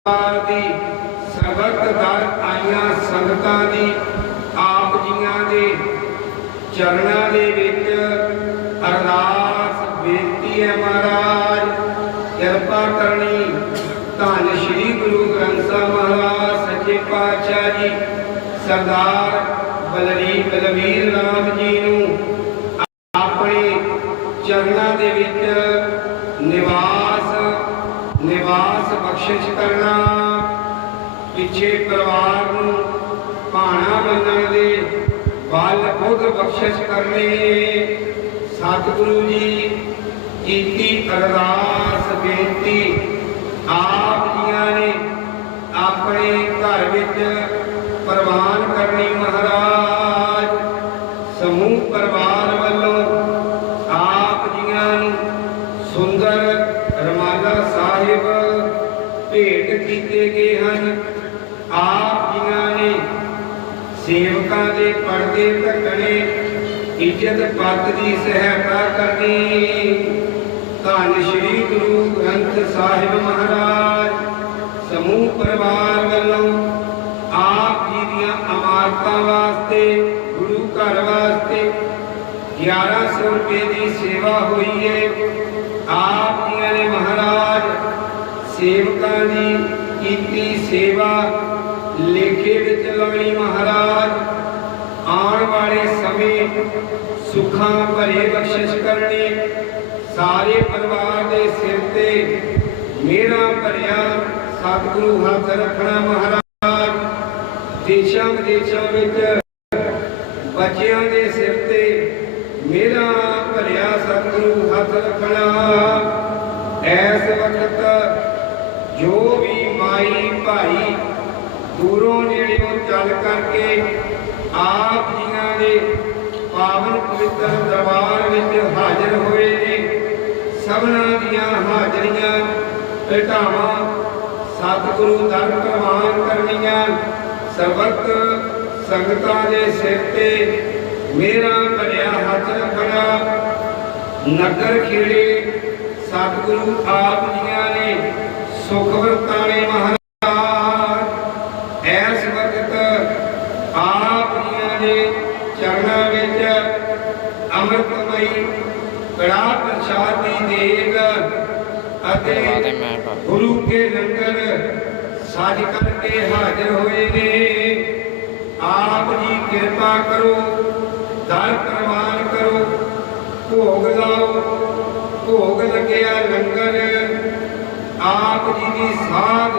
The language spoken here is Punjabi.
ਦੀ ਸਰਬਤ ਦਰ ਆਈਆਂ ਸੰਗਤਾਂ ਦੀ, ਆਪ ਜੀਆਂ ਦੇ ਚਰਨਾਂ ਦੇ ਵਿੱਚ ਅਰਦਾਸ ਬੇਨਤੀ ਹੈ ਮਹਾਰਾਜ, ਕਿਰਪਾ ਕਰਨੀ ਧੰਨ ਸ਼੍ਰੀ ਗੁਰੂ ਗ੍ਰੰਥ ਸਾਹਿਬ ਮਹਾਰਾਜ, ਸੱਚੇ ਪਾਤਸ਼ਾਹ ਜੀ, ਸਰਦਾਰ ਬਲਰੀ ਬਲਵੀਰ ਰਾਮ ਜੀ ਨੂੰ ਨਿਵਾਸ ਬਖਸ਼ਿਸ਼ ਕਰਨਾ, ਪਿੱਛੇ ਪਰਿਵਾਰ ਨੂੰ ਭਾਣਾ ਮੰਨਣ ਦੇ ਬਲ ਬੁੱਧ ਬਖਸ਼ਿਸ਼ ਕਰਨੇ। ਸਤਿਗੁਰੂ ਜੀ ਕੀਤੀ ਅਰਦਾਸ, ਬੇਨਤੀ ਆਪ ਜੀਆਂ ਨੇ ਆਪਣੇ ਘਰ ਵਿੱਚ ਪ੍ਰਵਾਨ ਕਰਨੀ ਮਹਾਰਾਜ। ਸਮੂਹ ਪਰਿਵਾਰ ਵੱਲੋਂ ਆਪ ਜੀਆਂ ਨੂੰ ਸੁੰਦਰ ਰਮਾਲਾ ਸਾਹਿਬ ਭੇਟ ਕੀਤੇ ਗਏ ਹਨ। ਆਪ ਜੀਆਂ ਨੇ ਸੇਵਕਾਂ ਦੇ ਪਰਦੇ ਢੱਕਣੇ ਇੱਜ਼ਤ ਪੱਤ ਦੀ ਸਹਾਇਤਾ ਕਰਨੀ, ਧੰਨ ਸ਼੍ਰੀ ਗੁਰੂ ਗ੍ਰੰਥ ਸਾਹਿਬ ਮਹਾਰਾਜ, ਸਮੂਹ ਪਰਿਵਾਰ ਵੱਲੋਂ ਆਪ ਜੀ ਦੀਆਂ ਅਮਾਰਤਾਂ ਵਾਸਤੇ, ਗੁਰੂ ਘਰ ਵਾਸਤੇ 1100 ਰੁਪਏ ਦੀ ਸੇਵਾ ਹੋਈ ਹੈ ਆਪ ਜੀਆਂ ਨੇ ਮਹਾਰਾਜ ਸੇਵਕਾਂ ਦੀ ਕੀਤੀ ਸੇਵਾ, ਲੇਖੇ ਵਿੱਚ ਲਾਉਣੀ ਮਹਾਰਾਜ। ਆਉਣ ਵਾਲੇ ਸਮੇਂ ਸੁੱਖਾਂ ਭਰੇ ਬਖਸ਼ਿਸ਼ ਕਰਨੀ। ਸਾਰੇ ਪਰਿਵਾਰ ਦੇ ਸਿਰ ਤੇ ਮੇਰਾ ਭਰਿਆ ਸਤਿਗੁਰੂ ਹੱਥ ਰੱਖਣਾ ਮਹਾਰਾਜ। ਦੇਸ਼ਾਂ ਵਿਦੇਸ਼ਾਂ ਵਿੱਚ ਬੱਚਿਆਂ ਦੇ ਸਿਰ ਤੇ ਮੇਰਾ ਭਰਿਆ ਸਤਿਗੁਰੂ ਹੱਥ ਰੱਖਣਾ। ਐਸ ਵਕਤ ਜੋ ਵੀ ਮਾਈ ਭਾਈ ਦੂਰੋਂ ਨੇੜਿਓਂ ਚੱਲ ਕਰਕੇ ਆਪ ਜੀਆਂ ਦੇ ਪਾਵਨ ਪਵਿੱਤਰ ਦਰਬਾਰ ਵਿੱਚ ਹਾਜ਼ਰ ਹੋਏ ਨੇ। ਸਭਨਾਂ ਦੀਆਂ ਹਾਜ਼ਰੀਆਂ, ਭੇਟਾਵਾਂ, ਸਤਿਗੁਰੂ ਦਰ ਪ੍ਰਵਾਨ ਕਰਨੀਆਂ। ਸਰਬਤ ਸੰਗਤਾਂ ਦੇ ਸਿਰ ਤੇ ਮੇਰਾ ਭਰਿਆ ਹੱਥ ਰੱਖਣਾ। ਨਗਰ ਖੇੜੇ ਸਤਿਗੁਰੂ ਆਪ ਜੀਆਂ ਨੇ ਸੁਖਵਰਤਾਂ ਨੇ ਐਸ ਵਕਤ ਆਪ ਜੀਆਂ ਦੇ ਚਰਨਾਂ ਵਿੱਚ ਅੰਮ੍ਰਿਤਮਈ ਕੜਾ ਪ੍ਰਸ਼ਾਦ ਦੀ ਦੇਗ ਅਤੇ ਗੁਰੂ ਕੇ ਲੰਗਰ ਸਾਜ ਕਰਕੇ ਹਾਜ਼ਰ ਹੋਏ ਨੇ। ਆਪ ਜੀ ਕਿਰਪਾ ਕਰੋ ਦਰ ਪ੍ਰਵਾਨ ਕਰੋ ਭੋਗ ਲਾਓ ਭੋਗ ਲੱਗਿਆ ਲੰਗਰ। ਆਪ ਜੀ ਦੀ ਸਾਧ